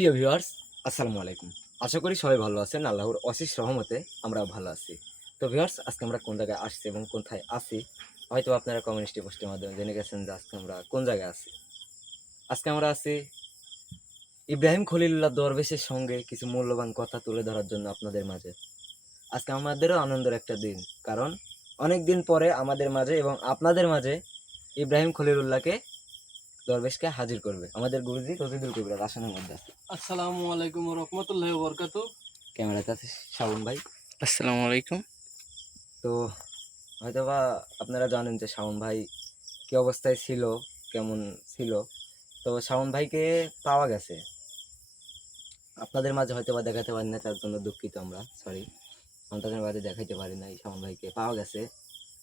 প্রিয় ভিউয়ার্স, আসসালামু আলাইকুম। আশা করি সবাই ভালো আছেন। আল্লাহর অশেষ রহমতে আমরাও ভালো আছি। তো ভিউয়ার্স, আজকে আমরা কোন জায়গায় আসছি এবং কোথায় আছি হয়তো আপনারা কমিউনিটি পোস্টের মাধ্যমে জেনে গেছেন যে আজকে আমরা কোন জায়গায় আছি। আজকে আমরা আছি ইব্রাহিম খলিলুল্লাহ দরবেশের সঙ্গে কিছু মূল্যবান কথা তুলে ধরার জন্য আপনাদের মাঝে। আজকে আমাদেরও আনন্দের একটা দিন, কারণ অনেক দিন পরে আমাদের মাঝে এবং আপনাদের মাঝে ইব্রাহিম খলিলুল্লাহকে দরবেশকে হাজির করবে আমাদের গুরুজি রশিদুল কবিরাজ আসনের মধ্যে আছে। আসসালামু আলাইকুম ওয়া রাহমাতুল্লাহি ওয়া বারাকাতুহু। ক্যামেরাতে আছে শাওন ভাই। আসসালামু আলাইকুম। তো হয়তোবা আপনারা জানেন যে শাওন ভাই কি অবস্থায় ছিল, কেমন ছিল। তো শাওন ভাইকে পাওয়া গেছে, আপনাদের মাঝে হয়তোবা দেখাতে পারি না, তার জন্য দুঃখিত আমরা, সরি। আপনাদের মাঝে দেখাইতে পারি নাই, শাওন ভাইকে পাওয়া গেছে।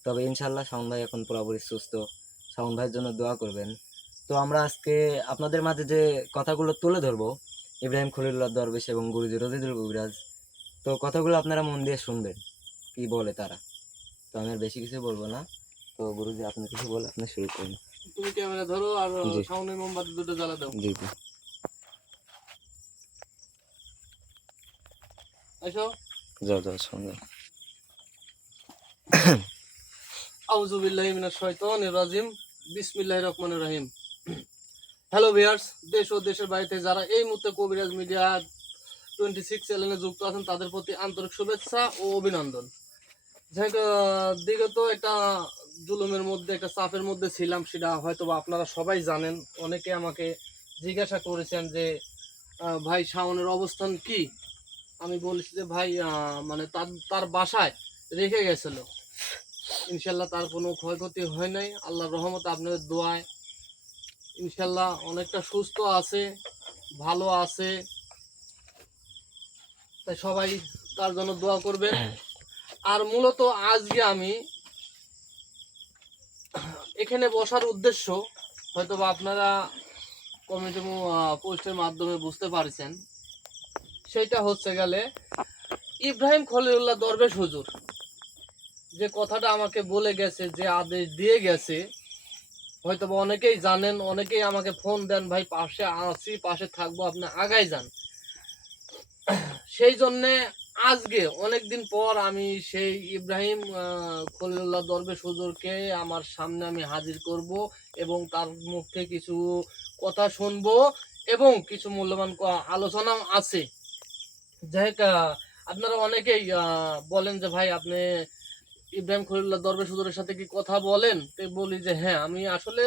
তবে ইনশাল্লাহ শাওন ভাই এখন পুরোপুরি সুস্থ। শাওন ভাইয়ের জন্য দোয়া করবেন। তো আমরা আজকে আপনাদের মাঝে যে কথাগুলো তুলে ধরবো ইব্রাহিম খলিলুল্লাহ দরবেশ এবং গুরুজি রশিদুল কবিরাজ, তো কথাগুলো আপনারা মন দিয়ে শুনবেন কি বলে তারা। তো আমি আর বেশি কিছু বলবো না। তো গুরুজি আপনি কিছু বলে আপনি শুরু করুন। তুমি ক্যামেরা ধরো আর জি সামনে মোমবাতি দুটো জ্বালা দাও। জি জি। আসো। যাও যাও শুনবে। আউযু বিল্লাহি মিনাশ শাইতানির রাজিম। বিসমিল্লাহির রহমানির রহিম। হ্যালো ভিউয়ার্স, দেশ ও দেশের বাইরে যারা এই মুহূর্তে কবিরাজ মিডিয়া 26 চ্যানেলে যুক্ত আছেন তাদের প্রতি আন্তরিক শুভেচ্ছা ও অভিনন্দন। যাই হোক, বিগত একটা জুলুমের মধ্যে একটা চাপের মধ্যে ছিলাম, সেটা হয়তো বা আপনারা সবাই জানেন। অনেকে আমাকে জিজ্ঞাসা করেছেন যে ভাই শাওনের অবস্থান কি। আমি বলেছি যে ভাই মানে তার তার বাসায় রেখে গেছিল। ইনশাল্লাহ তার কোনো ক্ষয়ক্ষতি হয় নাই, আল্লাহর রহমতে আপনাদের দোয়ায় ইনশাল্লাহ অনেকটা সুস্থ আছে, ভালো আছে। তাই সবাই তার জন্য দোয়া করবেন। আর মূলত আজকে আমি এখানে বসার উদ্দেশ্য হয়তো বা আপনারা কমিটি পোস্টের মাধ্যমে বুঝতে পারছেন। সেটা হচ্ছে গেলে ইব্রাহিম খলিলুল্লাহ দরবেশ হুজুর যে কথাটা আমাকে বলে গেছে, যে আদেশ দিয়ে গেছে, হয়তো বা অনেকেই জানেন, অনেকেই আমাকে ফোন দেন, ভাই পাশে আছি, পাশে থাকবো, আপনি আগাই যান। সেই জন্যে আজকে অনেকদিন পর আমি সেই ইব্রাহিম খলিলুল্লাহ দরবেশ হুজুরকে আমার সামনে আমি হাজির করব এবং তার মুখ থেকে কিছু কথা শুনবো এবং কিছু মূল্যবান আলোচনাও আছে। যাই হোক, আপনারা অনেকেই বলেন যে ভাই আপনি ইব্রাহিম খলিলুল্লাহ দরবেশ হুজুরের সাথে কি কথা বলেন? তো বলি যে হ্যাঁ, আমি আসলে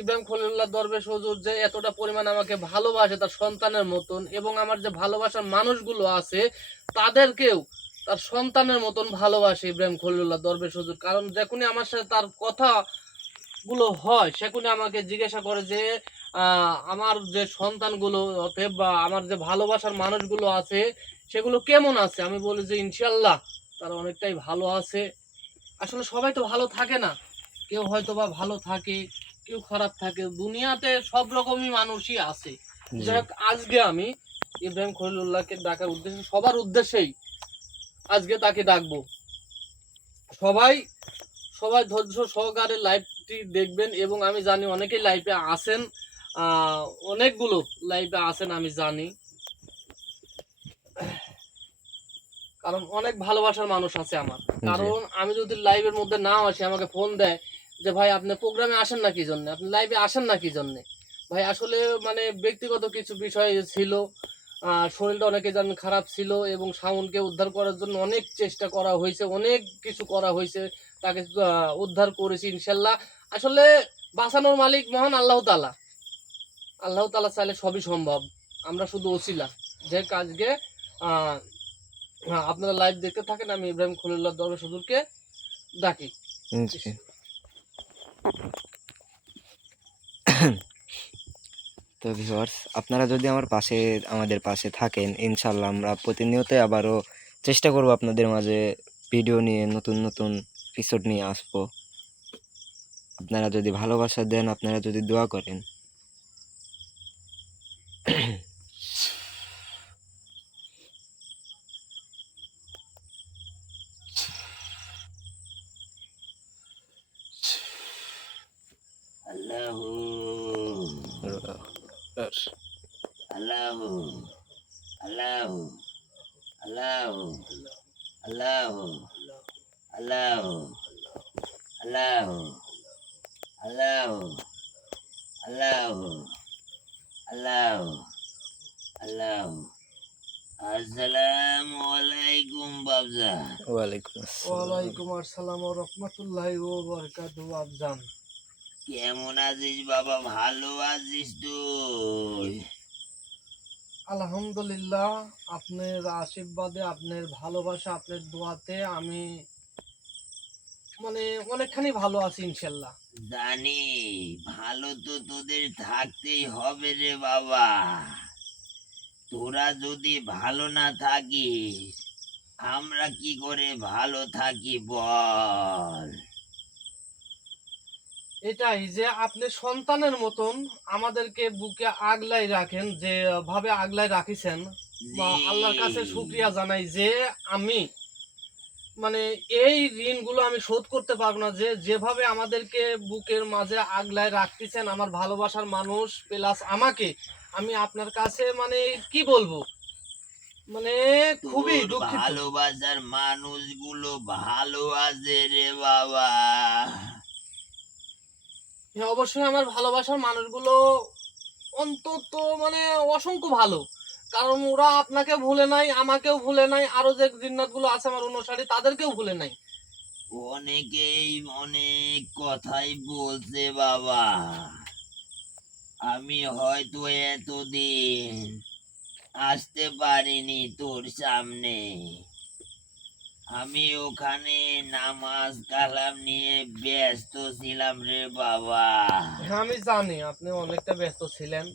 ইব্রাহিম খলিলুল্লাহ দরবেশ হুজুর যে এতটা পরিমাণ আমাকে ভালোবাসে তার সন্তানের মতন, এবং আমার যে ভালোবাসার মানুষগুলো আছে তাদেরকেও তার সন্তানের মতন ভালোবাসে ইব্রাহিম খলিলুল্লাহ দরবেশ হুজুর। কারণ যখনই আমার সাথে তার কথা গুলো হয় সেখানে আমাকে জিজ্ঞাসা করে যে আমার যে সন্তানগুলো অতএব বা আমার যে ভালোবাসার মানুষগুলো আছে সেগুলো কেমন আছে। আমি বলি যে ইনশাল্লাহ তারা অনেকটাই ভালো আছে। আসলে সবাই তো ভালো থাকে না, কেউ হয়তো বা ভালো থাকে, কেউ খারাপ থাকে, দুনিয়াতে সব রকমই মানুষই আছে। জি যাই হোক, আজকে আমি ইব্রাহিম খলিলুল্লাহকে ডাকার উদ্দেশ্যে, সবার উদ্দেশ্যেই আজকে তাকে ডাকবো। সবাই সবাই ধৈর্য সহকারে লাইভটি দেখবেন, এবং আমি জানি অনেকেই লাইভে আছেন, আহ, অনেকগুলো লাইভে আছেন আমি জানি, কারণ অনেক ভালোবাসার মানুষ আছে আমার। জি কারণ আমি যদি লাইভের মধ্যে না আসি আমাকে ফোন দেয় যে ভাই আপনি প্রোগ্রামে আসেন না কি জন্য, আপনি লাইভে আসেন না কি জন্য। ভাই আসলে মানে ব্যক্তিগত কিছু বিষয় ছিল, শরীরটা অনেকে জানেন খারাপ ছিল, এবং শাওনকে উদ্ধার করার জন্য অনেক চেষ্টা করা হয়েছে, অনেক কিছু করা হয়েছে, তাকে উদ্ধার করেছি ইনশাল্লাহ। আসলে বাঁচানোর মালিক মহান আল্লাহ তাআলা। আল্লাহ তাআলা চাইলে সবই সম্ভব, আমরা শুধু ওসিলা। যে কাজকে আহ আপনারা লাইভ দেখতে থাকেন, আমি ইব্রাহিম খলিলুল্লাহ দরবেশ হুজুরকে ডাকি। জি। তো ভিউয়ার্স, আপনারা যদি আমাদের পাশে থাকেন, ইনশাল্লাহ আমরা প্রতিনিয়ত আবারও চেষ্টা করব আপনাদের মাঝে ভিডিও নিয়ে নতুন নতুন এপিসোড নিয়ে আসবো। আপনারা যদি ভালোবাসা দেন, আপনারা যদি দোয়া করেন। আল্লাহ আল্লাহ আল্লাহ আল্লাহ আল্লাহ আল্লাহ আল্লাহ আল্লাহ আল্লাহ আল্লাহ। আসসালামু আলাইকুম বাবজা। ওয়ালাইকুম আসসালাম। ওয়ালাইকুম আসসালাম ওয়া রাহমাতুল্লাহি ওয়া বারাকাতুহু। আফজান, কেমন আছিস বাবা? ভালো আছিস তুই? আলহামদুলিল্লাহ, আপনার আশীর্বাদে, আপনার ভালোবাসা, আপনার দোয়াতে আমি মানে অনেকখানি ভালো আছি ইনশাল্লাহ। জানি ভালো তো তোদের থাকতেই হবে রে বাবা। তোরা যদি ভালো না থাকিস আমরা কি করে ভালো থাকি বল? এটাই যে আপনি সন্তানের মতন আমাদেরকে বুকে আগলাই রাখেন, যে ভাবে আগলাই রাখিছেন, বা আল্লাহর কাছে জি শুকরিয়া জানাই যে আমি মানে এই ঋণগুলো আমি শোধ করতে পারবো না, যে যেভাবে আমাদেরকে বুকের মাঝে আগলায় রাখতেছেন আমার ভালোবাসার মানুষ প্লাস আমাকে, আমি আপনার কাছে মানে কি বলবো, মানে খুবই তোর দুঃখিত। ভালোবাসার মানুষগুলো ভালো আছে রে বাবা। হ্যাঁ, অবশ্যই আমার ভালোবাসার মানুষগুলো অন্তত মানে অসংখ্য ভালো, কারণ ওরা আপনাকে ভুলে নাই, আমাকেও ভুলে নাই, আরো যে জিন্নাত গুলো আছে আমার অনুসারী তাদেরকেও ভুলে নাই। অনেকেই অনেক কথাই বলছে বাবা। আমি হয়তো এতদিন আসতে পারিনি তোর সামনে। আমি ওখানে নামাজ কালাম নিয়ে ব্যস্ত ছিলাম রে বাবা। হ্যাঁ, আমি জানি আপনি অনেকটা ব্যস্ত ছিলেন।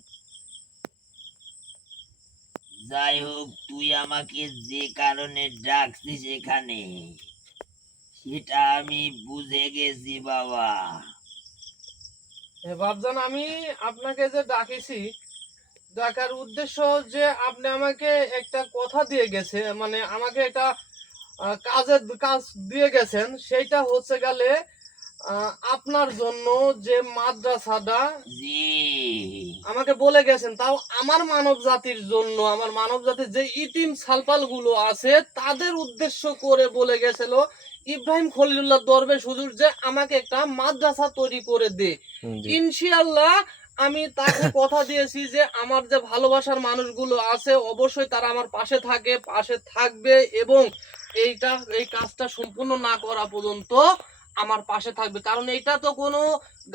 যাই হোক, তুই আমাকে যে কারণে ডাকছিস এখানে সেটা আমি বুঝে গেছি বাবা। বাবজান, আমি আপনাকে যে ডাকিছি, ডাকার উদ্দেশ্য যে আপনি আমাকে একটা কথা দিয়ে গেছে, মানে আমাকে একটা কাজ দিয়ে গেছেন, সেইটা হচ্ছে গেলে আপনার জন্য যে মাদ্রাসাটা জি আমাকে বলে গেছেন, তাও আমার মানব জাতির জন্য, আমার মানব জাতির যে ইতিম সালপাল গুলো আছে তাদের উদ্দেশ্য করে বলে গেছিল ইব্রাহিম খলিলুল্লাহ দরবেশ হুজুর যে আমাকে একটা মাদ্রাসা তৈরি করে দে। জি ইনশাআল্লাহ আমি তাকে কথা দিয়েছি যে আমার যে ভালোবাসার মানুষগুলো আছে অবশ্যই তারা আমার পাশে থাকে, পাশে থাকবে, এবং এই কাজটা সম্পূর্ণ না করা পর্যন্ত আমার পাশে থাকবে। কারণ এটা তো কোনো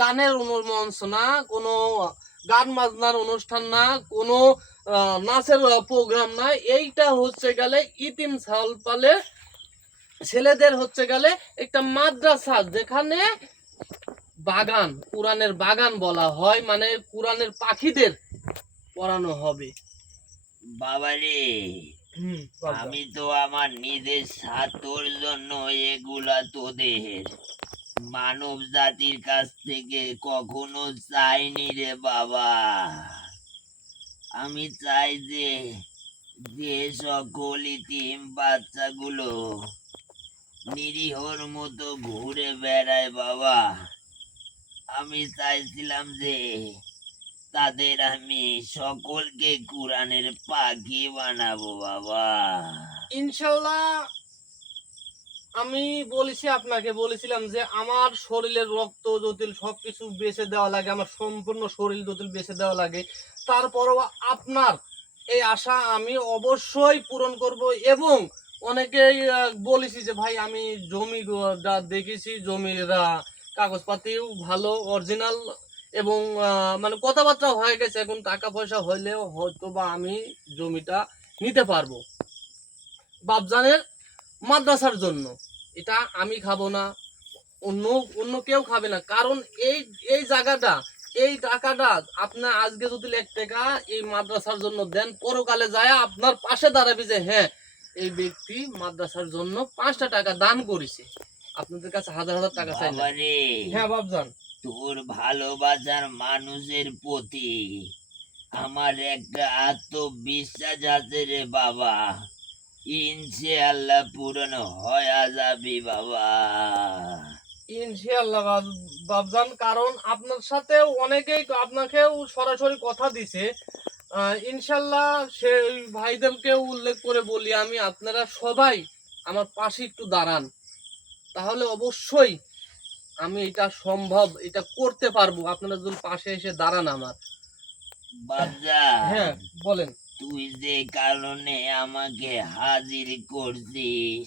গানের মঞ্চ না, কোনো গান বাজনার অনুষ্ঠান না, কোনো নাচের প্রোগ্রাম না। এইটা হচ্ছে গেলে ইতিম সালপালে ছেলেদের হচ্ছে গেলে একটা মাদ্রাসা, যেখানে বাগান, কোরআনের বাগান বলা হয়, মানে কোরআনের পাখিদের পড়ানো হবে। বাবা রে, বাবা। আমি তো আমার নিজের স্বার্থর জন্য এগুলা তোদের মানব জাতির কাছ থেকে কখনো চাইনি রে বাবা। আমি চাই যে যে সকল ইতিম বাচ্চাগুলো নিরীহর মতো ঘুরে বেড়ায় বাবা, আমি চাইছিলাম যে তাদের আমি সকলকে কোরআনের পাখি বানাবো বাবা। ইনশাল্লাহ, আমি বলেছিলাম যে আমার শরীরের রক্ত জটিল সবকিছু বেঁচে দেওয়া লাগে, আমার সম্পূর্ণ শরীর জটিল বেঁচে দেওয়া লাগে, তারপরও আপনার এই আশা আমি অবশ্যই পূরণ করব। এবং অনেকেই বলেছি যে ভাই আমি জমি যা দেখেছি, জমির কাগজপাতিও ভালো অরিজিনাল, এবং মানে কথাবার্তা হয়ে গেছে, এখন টাকা পয়সা হইলেও হয়তো বা আমি জমিটা নিতে পারবো বাপজানের মাদ্রাসার জন্য। এটা আমি খাবো না, অন্য অন্য কেউ খাবে না, কারণ এই এই জায়গাটা, এই টাকাটা আপনার আজকে যদি 1 টাকা এই মাদ্রাসার জন্য দেন, পরকালে যায় আপনার পাশে দাঁড়াবে যে হ্যাঁ এই ব্যক্তি মাদ্রাসার জন্য 5টা টাকা দান করেছে, আপনাদের কাছে হাজার হাজার টাকা চাই না। বাবা রে, হ্যাঁ বাপজান। তোর ভালোবাসার মানুষের প্রতি আমার একটা আত্মবিশ্বাস আছে রে বাবা। ইনশাআল্লাহ পূরণ হয়ে যাবি বাবা। ইনশাআল্লাহ বাপজান, কারণ আপনার সাথে অনেকেই আপনাকেও সরাসরি কথা দিছে, ইনশাল্লাহ সেই ভাইদেরকে উল্লেখ করে বলি আমি, আপনারা সবাই আমার পাশে একটু দাঁড়ান, তাহলে অবশ্যই আমি এটা সম্ভব, এটা করতে পারবো। আপনারা যদি পাশে এসে দাঁড়ান আমার। হ্যাঁ বাবজান, বলেন। তুই যে কারণে আমাকে হাজির করছিস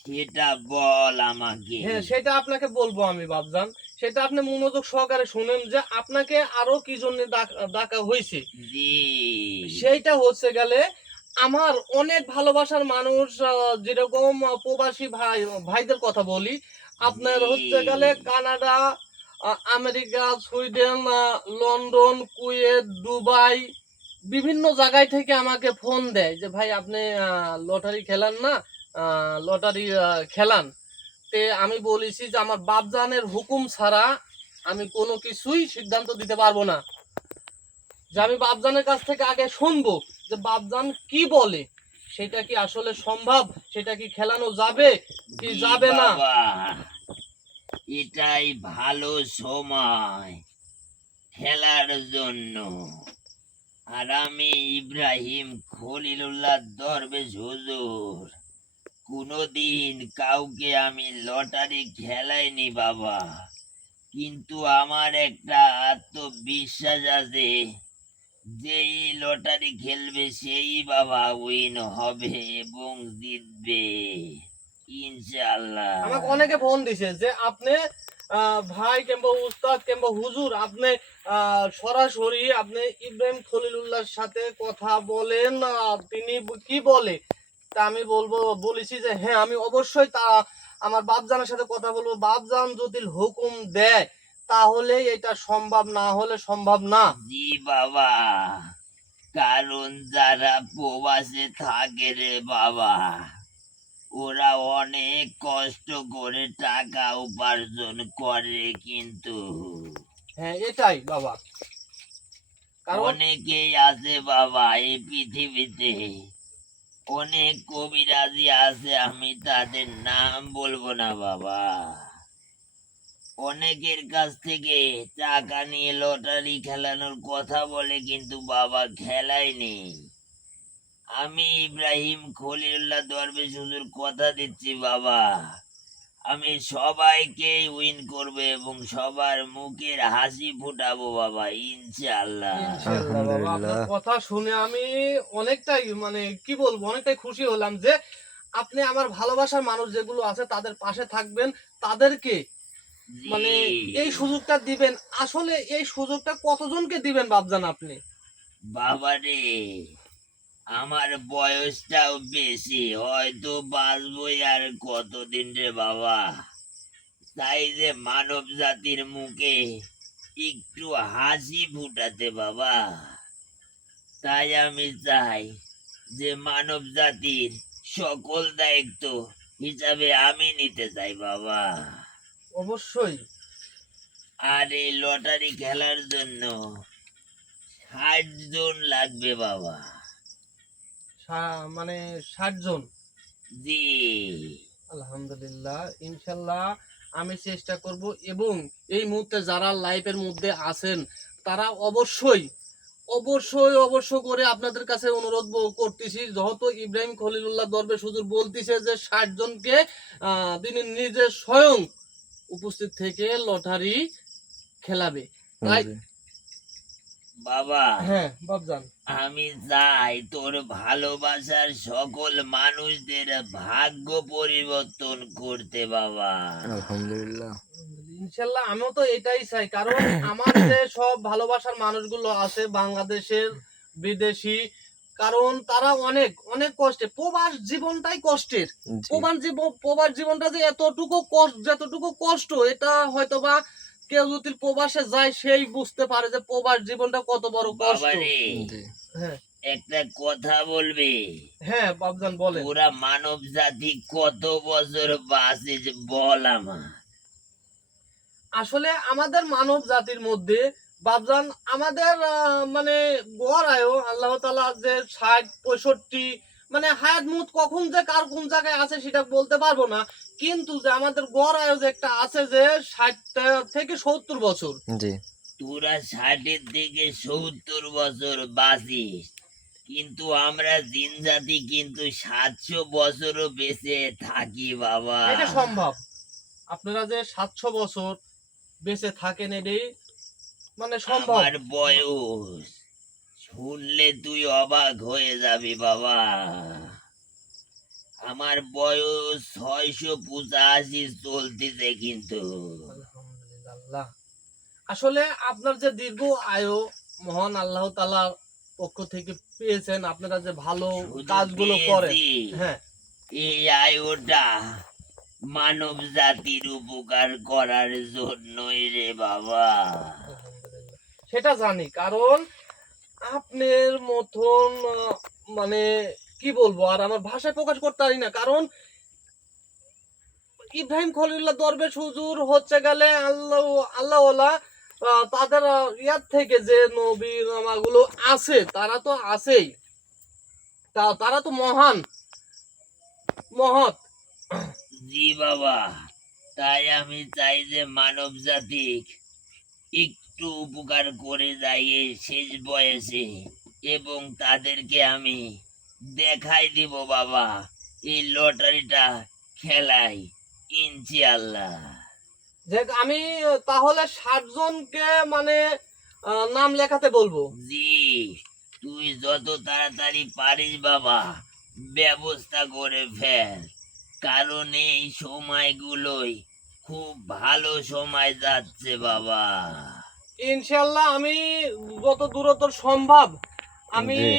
সেটা বল আমাকে। হ্যাঁ সেটা আপনাকে বলবো আমি বাবজান, সেটা আপনি মনোযোগ সহকারে শুনেন যে আপনাকে আরো কি জন্য ডাকা হয়েছে। জি। সেইটা হচ্ছে গেলে আমার অনেক ভালোবাসার মানুষ, যেরকম প্রবাসী ভাইদের কথা বলি, আপনার জি। হচ্ছে গেলে Canada, America, Sweden, London, Kuwait, Dubai, বিভিন্ন জায়গায় থেকে আমাকে ফোন দেয় যে ভাই আপনি লটারি খেলান না, লটারি খেলান। তে আমি বলেছি যে আমার বাপজানের হুকুম ছাড়া আমি কোনো কিছুই সিদ্ধান্ত দিতে পারবো না, যে আমি বাপজানের কাছ থেকে আগে শুনবো যে বাপজান কি বলে, সেটা কি আসলে সম্ভব, সেটা কি খেলানো যাবে কি জি যাবে না। বাবা, এটাই ভালো সময় খেলার জন্য। আর আমি ইব্রাহিম খলিলুল্লাহ দরবেশ হুজুর কোনোদিন কাউকে আমি লটারি খেলাইনি বাবা, কিন্তু আমার একটা আত্মবিশ্বাস আছে যেই লটারি খেলবে সেই বাবা উইন হবে এবং জিতবে ইনশাআল্লাহ। আমাকে অনেকে ফোন দিছে যে আপনি ভাই কিংবা উস্তাদ কিংবা হুজুর, আপনি সরাসরি আপনি ইব্রাহিম খলিলুল্লাহর সাথে কথা বলেন, তিনি কি বলে। তা আমি বলেছি যে হ্যাঁ আমি অবশ্যই তা আমার বাপজানের সাথে কথা বলবো, বাপজান যদি হুকুম দেয় তাহলে এটা সম্ভব, না হলে সম্ভব না। জি বাবা, কারণ যারা প্রবাসে থাকে রে বাবা, ওরা অনেক কষ্ট করে টাকা উপার্জন করে, কিন্তু হ্যাঁ এটাই বাবা, কারণ অনেকেই আছে বাবা এই পৃথিবীতে, অনেক কবিরাজি আছে, আমি তাদের নাম বলবো না বাবা, অনেকের কাছ থেকে টাকা নিয়ে লটারি খেলানোর কথা বলে কিন্তু বাবা খেলায়নি। আমি ইব্রাহিম খলিলুল্লাহ দরবেশ হুজুর কথা দিচ্ছি বাবা, আমি সবাইকে উইন করবে এবং সবার মুখের হাসি ফুটাবো বাবা ইনশাআল্লাহ। ইনশাআল্লাহ বাবা, আপনার আলহামদুলিল্লাহ। কথা শুনে আমি অনেকটাই মানে কি বলবো, অনেকটাই খুশি হলাম যে আপনি আমার ভালোবাসার মানুষ যেগুলো আছে তাদের পাশে থাকবেন, তাদেরকে মানে এই জি সুযোগটা দিবেন। আসলে এই সুযোগটা কতজনকে দিবেন বাপজান আপনি? বাবা রে, আমার বয়সটাও বেশি, হয়তো বাঁচবই আর কতদিন রে বাবা, তাই যে মানব জাতির মুখে একটু হাসি ফুটাতে বাবা, তাই আমি চাই যে মানব জাতির সকল দায়িত্ব হিসাবে আমি নিতে চাই বাবা। অবশ্যই। আর এই লটারি খেলার জন্য 60 জন লাগবে বাবা। মানে 60 জন? জি আলহামদুলিল্লাহ, ইনশাল্লাহ আমি চেষ্টা করব। এবং এই মুহূর্তে যারা লাইভের মধ্যে আছেন তারা অবশ্যই অবশ্যই অবশ্য করে আপনাদের কাছে অনুরোধ করতেছি, যেহেতু ইব্রাহিম খলিলুল্লাহ দরবেশ হুজুর বলতেছে যে 60 জনকে তিনি নিজে স্বয়ং উপস্থিত থেকে লটারি খেলাবে, তাই জি। বাবা, হ্যাঁ বাবজান। আমি চাই তোর ভালোবাসার সকল মানুষদের ভাগ্য পরিবর্তন করতে বাবা। আলহামদুলিল্লাহ। ইনশাল্লাহ আমিও তো এটাই চাই, কারণ আমার যে সব ভালোবাসার মানুষগুলো আছে বাংলাদেশের, বিদেশি, কারণ তারা অনেক অনেক কষ্টে, প্রবাস জীবনটাই কষ্টের। জি। প্রবাস জীবনটা যে এতটুকু কষ্ট, যতটুকু কষ্ট, এটা হয়তোবা কেউ যদি প্রবাসে যায় সেই বুঝতে পারে যে প্রবাস জীবনটা কত বড় কষ্ট। বাবা রে, জি। হ্যাঁ একটা কথা বলবি, হ্যাঁ বাবজান বলেন। তোরা মানব জাতি কত বছর বাঁচিস বল আমার। আসলে আমাদের মানব জাতির মধ্যে বাবজান আমাদের মানে গড় আয়ু আল্লাহ তাআলা যে 60 65, মানে হায়াত মুত কখন যে কার কোন জায়গায় আছে সেটা বলতে পারবো না, কিন্তু যে আমাদের গড় আয়ু যে একটা আছে যে 60 থেকে 70 বছর। জি। তোরা 60 থেকে 70 বছর বাঁচিস, কিন্তু আমরা জিন জাতি কিন্তু 700 বছরও বেঁচে থাকি বাবা। এটা সম্ভব। আপনারা যে 700 বছর বেঁচে থাকেন এটাই মানে সম্ভব। আমার বয়স শুনলে তুই অবাক হয়ে যাবি বাবা। আমার বয়স 685 চলতেছে কিন্তু। আলহামদুলিল্লাহ। আসলে আপনার যে দীর্ঘ আয়ু মহান আল্লাহ তাআলার পক্ষ থেকে পেয়েছেন, আপনারা যে ভালো শুধু কাজগুলো করেন। পেয়েছি, হ্যাঁ, এই আয়ুটা মানব জাতির উপকার করার জন্যই রে বাবা। আলহামদুলিল্লাহ। সেটা জানি, কারণ আপনার মতন মানে কি বলবো, আর আমার ভাষায় প্রকাশ করতে পারি না। কারণ ইব্রাহিম খলিলুল্লাহ দরবেশ হুজুর হচ্ছে গেলে আল্লাহ তাদের ইয়ার থেকে যে নবী নামাগুলো আছে তারা তো আছেই, তারা তো মহান মহৎ। জি বাবা, তাই আমি চাই যে মানব জাতি একটু উপকার করে যায় এই শেষ বয়সে, এবং তাদেরকে আমি দেখাই দিব বাবা এই লটারিটা খেলাই, ইনশাআল্লাহ। যে আমি তাহলে 60 জনকে মানে নাম লেখাতে বলবো। জি, তুই যত তাড়াতাড়ি পারিস বাবা ব্যবস্থা করে ফেল, কারণ এই সময়গুলোই খুব ভালো সময় যাচ্ছে বাবা। ইনশাল্লাহ আমি যত দূরতর সম্ভব আমি জি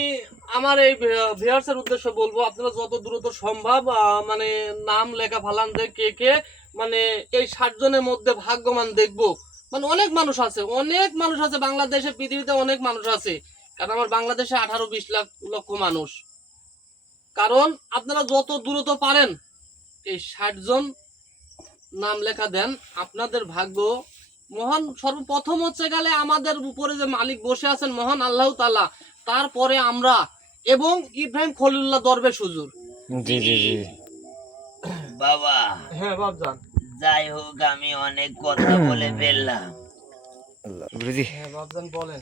আমার এই ভিউয়ার্সের উদ্দেশ্যে বলবো, আপনারা যত দ্রুত সম্ভব মানে নাম লেখা ফালান যে কে কে মানে এই 60 জনের মধ্যে ভাগ্যবান দেখবো। মানে অনেক মানুষ আছে বাংলাদেশে, পৃথিবীতে অনেক মানুষ আছে, কারণ আমার বাংলাদেশে 18-20 লক্ষ মানুষ। কারণ আপনারা যত দ্রুত পারেন এই 60 জন নাম লেখা দেন, আপনাদের ভাগ্য মহান। সর্বপ্রথম হচ্ছে গেলে আমাদের উপরে যে মালিক বসে আছেন মহান আল্লাহ তাআলা, তারপরে আমরা এবং ইব্রাহিম খলিলুল্লাহ দরবেশ হুজুর। জি জি জি বাবা হ্যাঁ বাবজান। যাই হোক, আমি অনেক কথা বলে ফেললাম। গুরুজি হ্যাঁ বাবজান বলেন।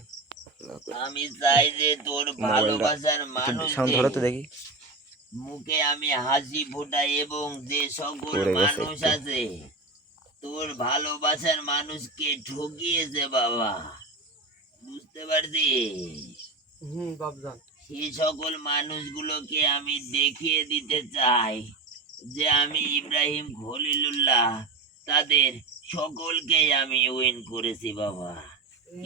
আমি চাই যে তোর মোবাইলটা ভালোবাসার সাউন্ড ধরো তো মানুষদের দেখি। মুখে আমি হাসি ফোটাই, এবং যে সকল পড়ে গেছে মানুষ একটু। আছে তোর ভালোবাসার মানুষকে ঠকিয়েছে বাবা, বুঝতে পারছিস, বাবজান। সেই সকল মানুষগুলোকে আমি দেখিয়ে দিতে চাই যে আমি ইব্রাহিম খলিলুল্লাহ তাদের সকলকেই আমি উইন করেছি বাবা,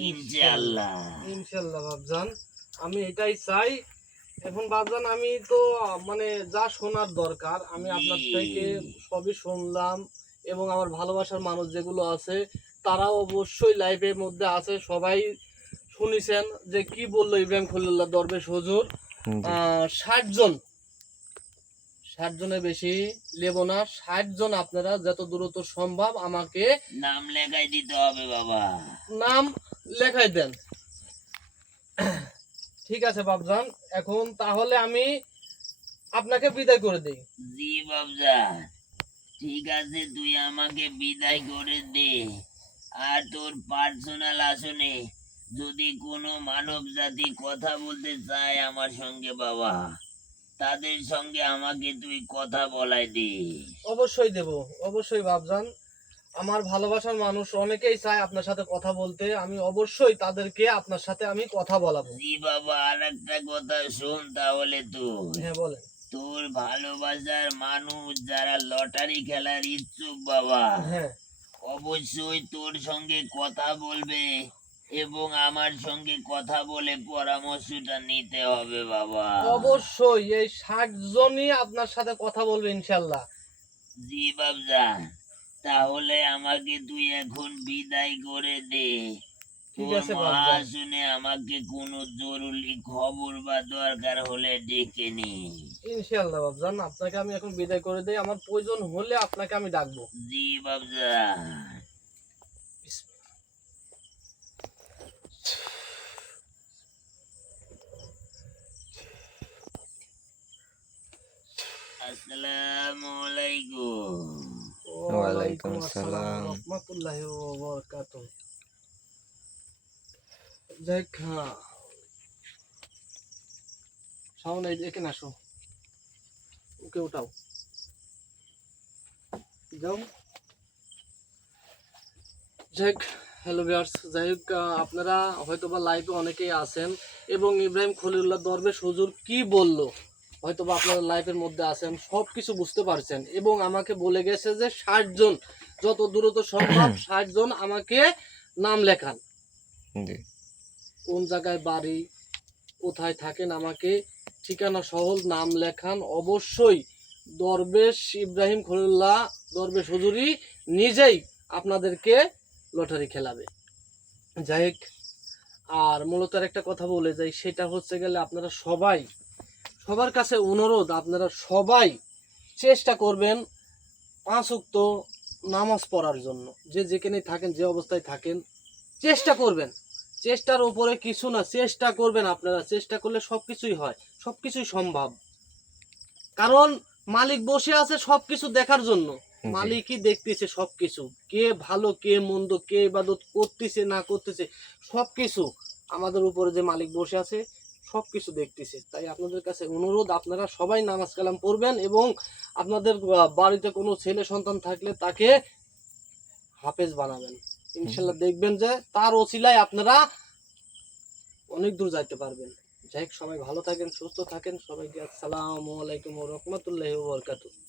ইনশাআল্লাহ। ইনশাল্লাহ বাবজান, আমি এটাই চাই। এখন বাবজান আমি তো মানে যা শোনার দরকার আমি আপনার থেকে সবই শুনলাম, এবং আমার ভালোবাসার মানুষ যেগুলো আছে তারাও অবশ্যই লাইফের মধ্যে আছে, সবাই শুনেছেন যে কি বললো ইব্রাহিম খলিলুল্লাহ দরবেশ হুজুর। জি 60 জন, 60 জনের বেশি নেব না, 60 জন আপনারা যত দ্রুত সম্ভব আমাকে নাম লেখাই দিতে হবে বাবা। নাম লেখাই দেন। ঠিক আছে বাবজান, এখন তাহলে আমি আপনাকে বিদায় করে দেই। জি বাবজা, ঠিক আছে, তুই আমাকে বিদায় করে দে। আর তোর পার্সোনাল আসনে যদি কোনো মানব জাতি কথা বলতে চায় আমার সঙ্গে বাবা, তাদের সঙ্গে আমাকে তুই কথা বলাই দিস। অবশ্যই দেব, অবশ্যই বাবজান। আমার ভালোবাসার মানুষ অনেকেই চায় আপনার সাথে কথা বলতে, আমি অবশ্যই তাদেরকে আপনার সাথে আমি কথা বলাবো। জি বাবা, আর একটা কথা শোন তাহলে, তুই হ্যাঁ বলেন। তোর ভালোবাসার মানুষ যারা লটারি খেলার ইচ্ছুক বাবা, হ্যাঁ অবশ্যই তোর সঙ্গে কথা বলবে, এবং আমার সঙ্গে কথা বলে পরামর্শটা নিতে হবে বাবা। অবশ্যই এই 60 জনই আপনার সাথে কথা বলবে ইনশাল্লাহ। জি বাবজান, তাহলে আমাকে তুই এখন বিদায় করে দে। ঠিক তোর আছে বাবজান। মহাশনে আমাকে কোনো জরুরি খবর বা দরকার হলে ডেকে নি। ইনশাল্লাহ বাবজান, আপনাকে আমি এখন বিদায় করে দেই, আমার প্রয়োজন হলে আপনাকে আমি ডাকবো। জি বাবজান। আসসালামু আলাইকুম। ওয়ালাইকুম আসসালাম। আসসালাম ওয়া রাহমাতুল্লাহি ওয়া বারাকাতুহু। যাই হোক, হ্যাঁ শাওন এই এখানে আসো, ওকে উঠাও, যাও। যাই হোক, হ্যালো ভিউয়ার্স, যাই হোক আপনারা হয়তোবা লাইভে অনেকেই আছেন এবং ইব্রাহিম খলিলুল্লাহ দরবেশ হুজুর কি বলল হয়তোবা আপনারা লাইভের মধ্যে আছেন, সব কিছু বুঝতে পারছেন এবং আমাকে বলে গেছে যে 60 জন, যত দ্রুত সম্ভব 60 জন আমাকে নাম লেখান, জি কোন জায়গায় বাড়ি, কোথায় থাকেন, আমাকে ঠিকানা সহ নাম লেখান। অবশ্যই দরবেশ ইব্রাহিম খলিলুল্লাহ দরবেশ হুজুরই নিজেই আপনাদেরকে লটারি খেলাবে। যাই হোক, আর মূলত আর একটা কথা বলে যাই, সেটা হচ্ছে গেলে আপনারা সবাই, সবার কাছে অনুরোধ, আপনারা সবাই চেষ্টা করবেন 5 ওয়াক্ত নামাজ পড়ার জন্য। যে যেখানে থাকেন, যে অবস্থায় থাকেন, চেষ্টা করবেন। চেষ্টার উপরে কিছু না, চেষ্টা করবেন। আপনারা চেষ্টা করলে সবকিছুই হয়, সবকিছুই সম্ভব। কারণ মালিক বসে আছে সবকিছু দেখার জন্য, মালিকই দেখতেছে সবকিছু, কে ভালো কে মন্দ, কে ইবাদত করতেছে না করতেছে, সবকিছু আমাদের উপরে যে মালিক বসে আছে সবকিছু দেখতেছে। তাই আপনাদের কাছে অনুরোধ, আপনারা সবাই নামাজ কালাম পড়বেন এবং আপনাদের বাড়িতে কোনো ছেলে সন্তান থাকলে তাকে হাফেজ বানাবেন। ইনশাল্লাহ দেখবেন যে তার ওসিলায় আপনারা অনেক দূর যাইতে পারবেন। যাই হোক, সবাই ভালো থাকেন, সুস্থ থাকেন। সবাইকে আসসালামু আলাইকুম ওয়া রাহমাতুল্লাহি ওয়া বারাকাতুহু।